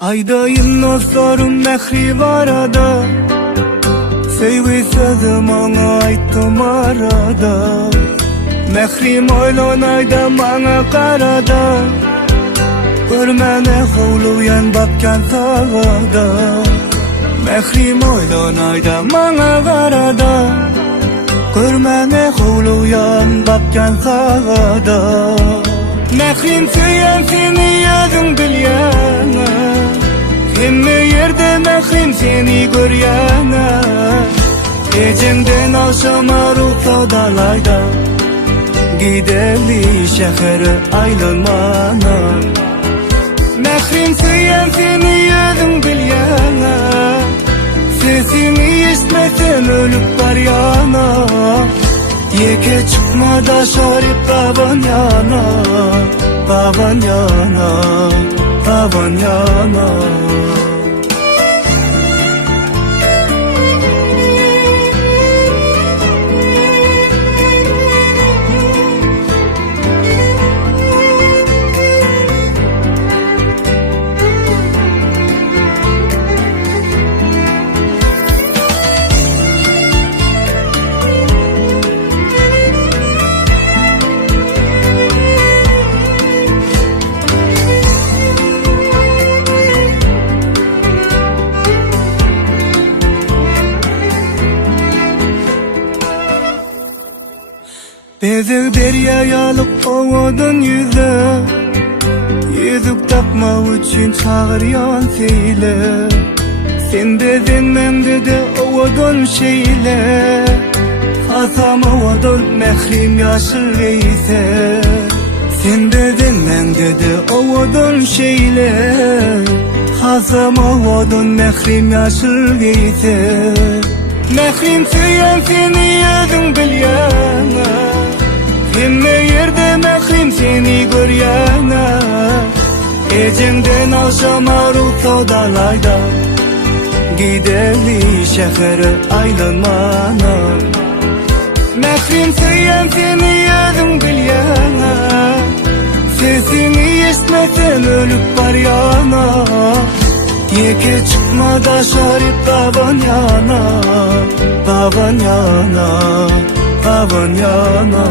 Aydayın dostlarım mehri arada, sevgi sözüm ona ayttım arada. Mehrim oylanayda bana karada, görmene hovluyan bakkan sağada. Mehrim oylanayda bana karada, görmene hovluyan bakkan sağada. Mehrim süyen seni yüzün bilyana, kimmi yerde mehrim seni görýäne. Gecenden akşama ruh sadalayda, gideli şehre aylanmana. Mehrim süyen seni yüzün bilyana, sesini işitmesen ölüp baryana. Yeke çıkmada şarip baban yana, baban yana, baban yana. Bezek deryaya alıp ovodun yüze, yüzük takma üçün çağıryan seyle. Sen bezenmem dedi ovodun şeyle, hasam ovodun mehrim yaşıl geyse. Sen bezenmem dedi ovodun şeyle, hasam ovodun mehrim yaşıl geyse. Mehrim süyen seni yüzün bilyana, kimmi yerde mehrim seni görýäne. Ejenden akşama ruh sadalayda, gideli şehre aylanmana. Mehrim süyen seni yüzün bilyana, sesini işitmesen ölüp baryana. Yeke çıkmada şarip baban yana, baban yana, baban yana.